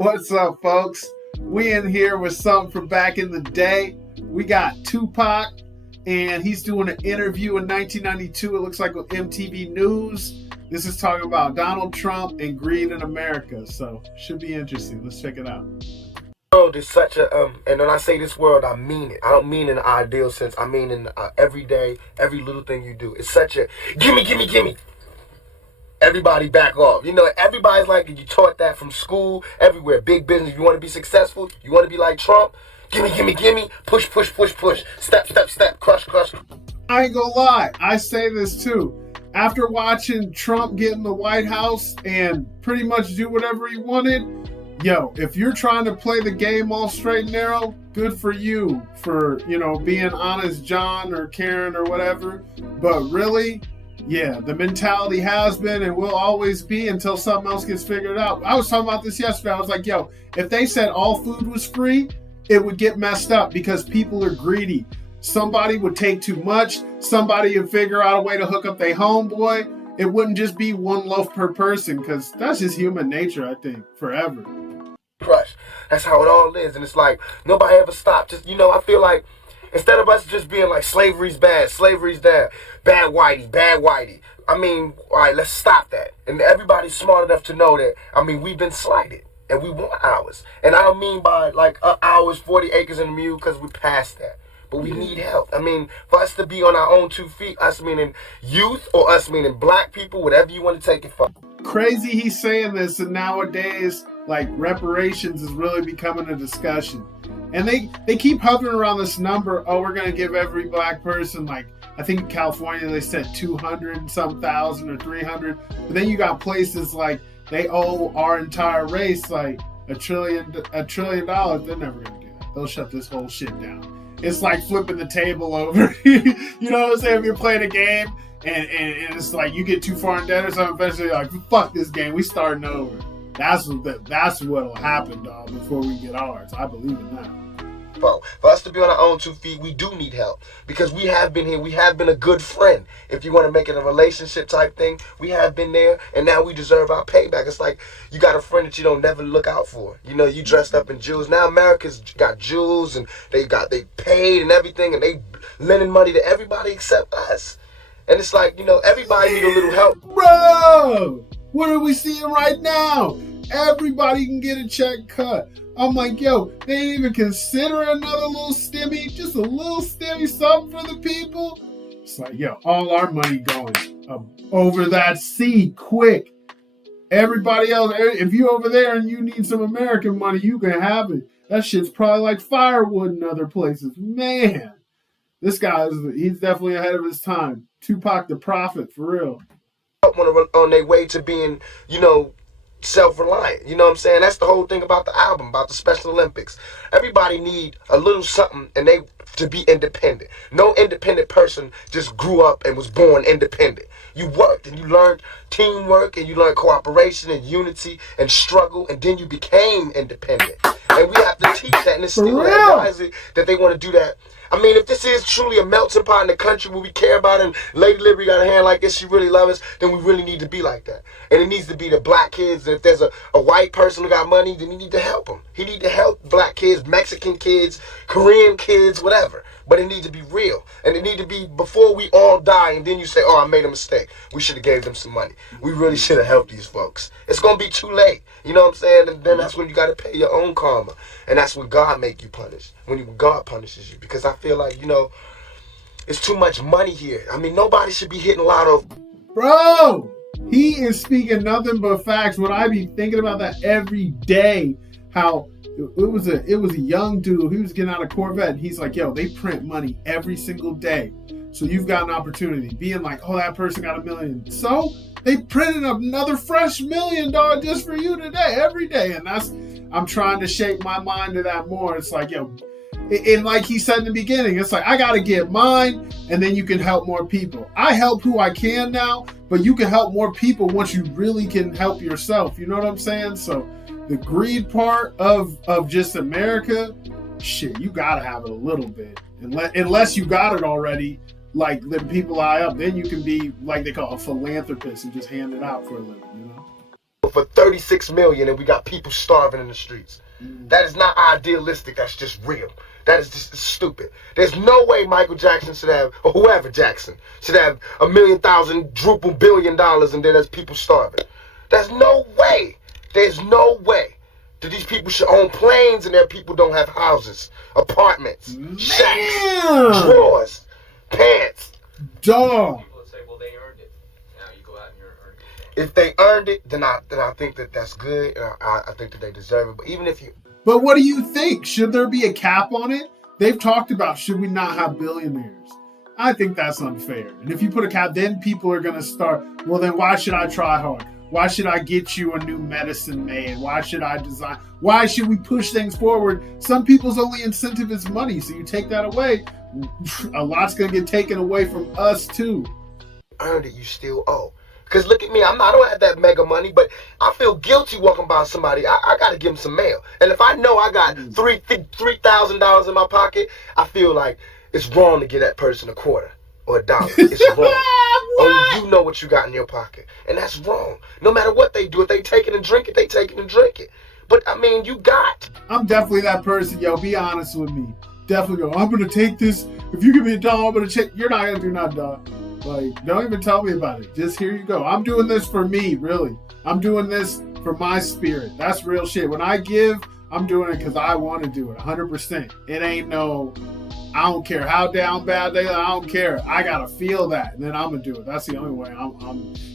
What's up, folks? We in here with something from back in the day. We got Tupac, and he's doing an interview in 1992. It looks like with MTV News. This is talking about Donald Trump and greed in America. So, should be interesting. Let's check it out. World is such a and when I say this world, I mean it. I don't mean in an ideal sense. I mean in every day, every little thing you do. It's such a gimme. Everybody back off. You know, everybody's like, you taught that from school, everywhere. Big business. You want to be successful? You want to be like Trump? Gimme. Push. Step. Crush. I ain't gonna lie. I say this too. After watching Trump get in the White House and pretty much do whatever he wanted, yo, if you're trying to play the game all straight and narrow, good for you for, being honest John or Karen or whatever. But really, yeah, the mentality has been and will always be until something else gets figured out. I was talking about this yesterday. I was like, yo, if they said all food was free, it would get messed up because people are greedy. Somebody would take too much. Somebody would figure out a way to hook up their homeboy. It wouldn't just be one loaf per person because that's just human nature, I think, forever. Crush. That's how it all is. And it's like, nobody ever stopped. Just, I feel like instead of us just being like, slavery's bad, bad whitey. I mean, all right, let's stop that. And everybody's smart enough to know that, we've been slighted. And we want ours. And I don't mean by like ours, 40 acres and a mule, because we're past that. But we need help. For us to be on our own 2 feet, us meaning youth or us meaning black people, whatever you want to take it from. Crazy he's saying this, and nowadays, like, reparations is really becoming a discussion. And they keep hovering around this number, we're going to give every black person, like, I think in California they said 200 and some thousand or 300. But then you got places like they owe our entire race like $1 trillion. They're never going to do that. They'll shut this whole shit down. It's like flipping the table over. You know what I'm saying? If you're playing a game and it's like you get too far in debt or something, eventually you're like, fuck this game, we starting over. That's what'll happen, dog, before we get ours. I believe in that. For us to be on our own 2 feet, we do need help because we have been here. We have been a good friend. If you want to make it a relationship type thing, we have been there, and now we deserve our payback. It's like you got a friend that you don't never look out for. You dressed up in jewels. Now America's got jewels, and they paid and everything, and they lending money to everybody except us. And it's like, everybody need a little help. Bro, what are we seeing right now? Everybody can get a check cut. I'm like, yo, they ain't even consider another little stimmy, just a little stimmy, something for the people. It's like, yo, all our money going over that sea quick. Everybody else, if you over there and you need some American money, you can have it. That shit's probably like firewood in other places. Man, this guy, he's definitely ahead of his time. Tupac the Prophet, for real. On their way to being, self-reliant. You know what I'm saying? That's the whole thing about the album, about the Special Olympics. Everybody need a little something and they to be independent. No independent person just grew up and was born independent. You worked and you learned teamwork and you learned cooperation and unity and struggle, and then you became independent. And we have to teach that and instill that. Why is it that they want to do that? If this is truly a melting pot in the country where we care about it, and Lady Liberty got a hand like this, she really loves us, then we really need to be like that. And it needs to be the black kids. If there's a white person who got money, then you need to help them. He need to help black kids, Mexican kids, Korean kids, whatever. But it needs to be real. And it need to be before we all die, and then you say, I made a mistake. We should have gave them some money. We really should have helped these folks. It's going to be too late. You know what I'm saying? And then that's when you got to pay your own karma. And that's when God make you punish. When God punishes you. Because I feel like, it's too much money here. Nobody should be hitting lotto. Bro, he is speaking nothing but facts. When I be thinking about that every day, how it was a young dude. He was getting out of Corvette. And he's like, yo, they print money every single day. So you've got an opportunity. Being like, that person got $1 million. So they printed another fresh $1 million just for you today, every day. And I'm trying to shape my mind to that more. It's like, yo, and like he said in the beginning, it's like, I got to get mine, and then you can help more people. I help who I can now, but you can help more people once you really can help yourself. You know what I'm saying? So the greed part of just America, shit, you got to have it a little bit. Unless you got it already, like the people eye up, then you can be like they call a philanthropist and just hand it out for a living, but for 36 million and we got people starving in the streets. That is not idealistic. That's just real. That is just stupid. There's no way Michael Jackson should have, or whoever Jackson, should have $1,000,000 billion and then there's people starving. There's no way. There's no way that these people should own planes and their people don't have houses, apartments, shacks, drawers, pants. Dog. People would say, well, they earned it. Now you go out and you're earning it. If they earned it, then I think that's good. I think that they deserve it. But even if you... But what do you think? Should there be a cap on it? They've talked about, should we not have billionaires? I think that's unfair. And if you put a cap, then people are going to start, well, then why should I try hard? Why should I get you a new medicine made? Why should I design? Why should we push things forward? Some people's only incentive is money. So you take that away, a lot's going to get taken away from us too. Earned it, you still owe. Because look at me, I don't have that mega money, but I feel guilty walking by somebody. I got to give them some mail. And if I know I got $3,000 in my pocket, I feel like it's wrong to give that person a quarter or $1. It's wrong. Only you know what you got in your pocket. And that's wrong. No matter what they do, if they take it and drink it, they take it and drink it. But, I mean, you got. I'm definitely that person, yo. Be honest with me. Definitely go, I'm going to take this. If you give me $1, I'm going to check. You're not going to do nothing, dog. Like, don't even tell me about it. Just here you go. I'm doing this for me, really. I'm doing this for my spirit. That's real shit. When I give, I'm doing it because I want to do it 100%. It ain't no, I don't care how down bad they are. I don't care. I got to feel that. And then I'm going to do it. That's the only way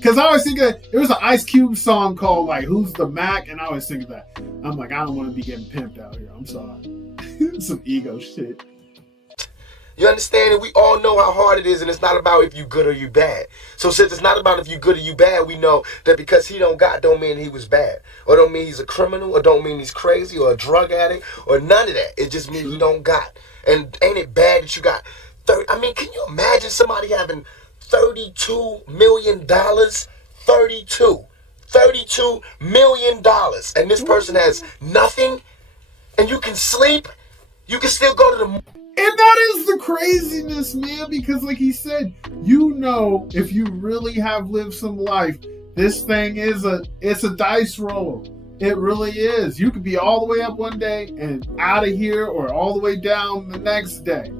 because I always think of, there was an Ice Cube song called, like, Who's the Mac? And I always think of that. I'm like, I don't want to be getting pimped out here. I'm sorry. Some ego shit. You understand? And we all know how hard it is, and it's not about if you good or you bad. So since it's not about if you good or you bad, we know that because he don't got, don't mean he was bad. Or don't mean he's a criminal, or don't mean he's crazy, or a drug addict, or none of that. It just means he don't got. And ain't it bad that you got 30? I mean, can you imagine somebody having $32 million? $32 million. And this person has nothing, and you can sleep, you can still go to the... And that is the craziness, man, because like he said, you know, if you really have lived some life, this thing is it's a dice roll. It really is. You could be all the way up one day and out of here, or all the way down the next day.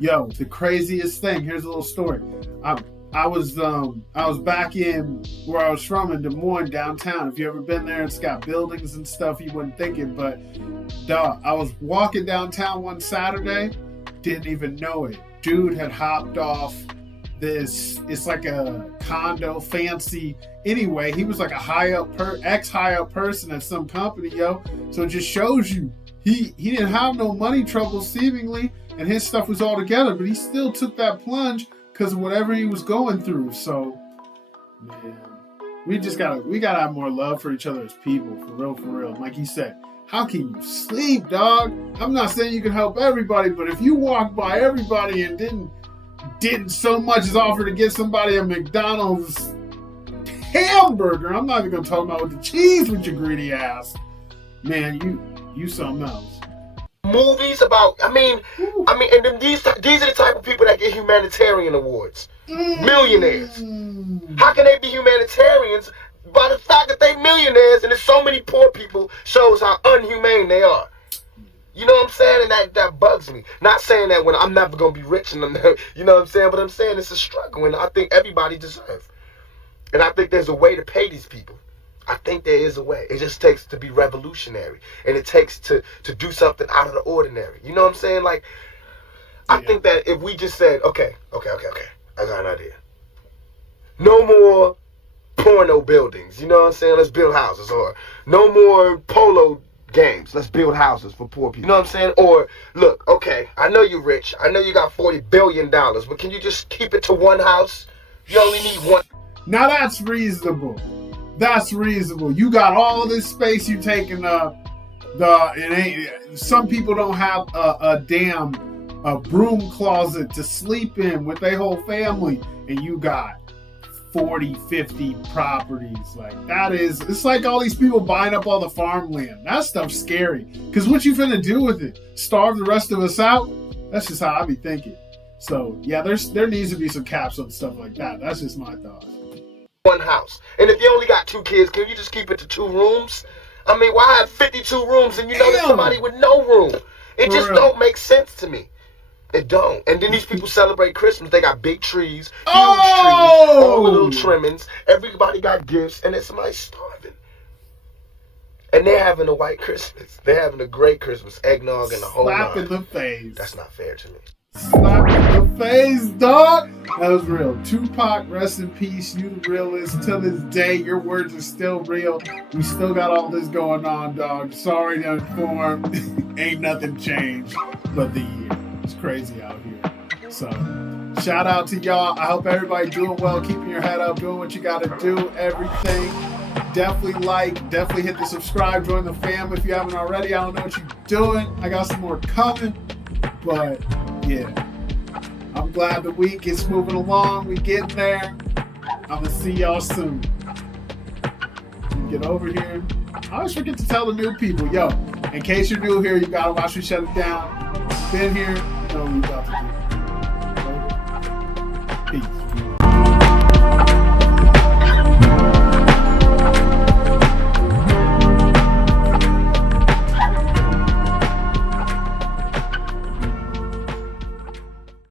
Yo, the craziest thing. Here's a little story. I was back in where I was from in Des Moines, downtown. If you ever been there, it's got buildings and stuff. You wouldn't think it, but dog, I was walking downtown one Saturday, didn't even know it. Dude had hopped off this. It's like a condo, fancy. Anyway, he was like a ex-high up person at some company, yo. So it just shows you he didn't have no money trouble seemingly, and his stuff was all together, but he still took that plunge because of whatever he was going through. So, man, we gotta have more love for each other as people, for real. Like he said, how can you sleep, dog? I'm not saying you can help everybody, but if you walk by everybody and didn't so much as offer to get somebody a McDonald's hamburger, I'm not even gonna talk about with the cheese with your greedy ass, man, you something else. Movies about, I mean, and then these are the type of people that get humanitarian awards. Millionaires. How can they be humanitarians? By the fact that they millionaires and there's so many poor people shows how unhumane they are. You know what I'm saying? And that bugs me. Not saying that when I'm never gonna be rich and you know what I'm saying, but I'm saying it's a struggle and I think everybody deserves. And I think there's a way to pay these people. I think there is a way. It just takes to be revolutionary. And it takes to do something out of the ordinary. You know what I'm saying? Like, I think that if we just said, okay, I got an idea. No more porno buildings. You know what I'm saying? Let's build houses. Or no more polo games. Let's build houses for poor people. You know what I'm saying? Or, look, okay, I know you're rich. I know you got $40 billion. But can you just keep it to one house? You only need one. Now that's reasonable. That's reasonable. You got all this space you taking up. Some people don't have a broom closet to sleep in with their whole family, and you got 40, 50 properties. Like, it's like all these people buying up all the farmland. That stuff's scary. Because what you finna do with it? Starve the rest of us out? That's just how I be thinking. So, yeah, there needs to be some caps on stuff like that. That's just my thought. one house. And if you only got 2 kids, can you just keep it to 2 rooms? I mean, why have 52 rooms and you know there's somebody with no room? It just don't make sense to me. It don't. And then these people celebrate Christmas. They got big trees, huge trees, all the little trimmings. Everybody got gifts, and then somebody's starving. And they're having a white Christmas. They're having a great Christmas, eggnog and the whole Slap nine. in the face. That's not fair to me. Slap in the face, dog. That was real. Tupac, rest in peace. You the realist. Till this day, your words are still real. We still got all this going on, dog. Sorry to inform. Ain't nothing changed but the year. It's crazy out here. So, shout out to y'all. I hope everybody doing well, keeping your head up, doing what you got to do, everything. Definitely hit the subscribe, join the fam if you haven't already. I don't know what you're doing. I got some more coming, but yeah, I'm glad the week is moving along. We getting there. I'm gonna see y'all soon. Get over here. I always forget to tell the new people, yo, in case you're new here, you gotta watch me shut it down. Been here, you know, we got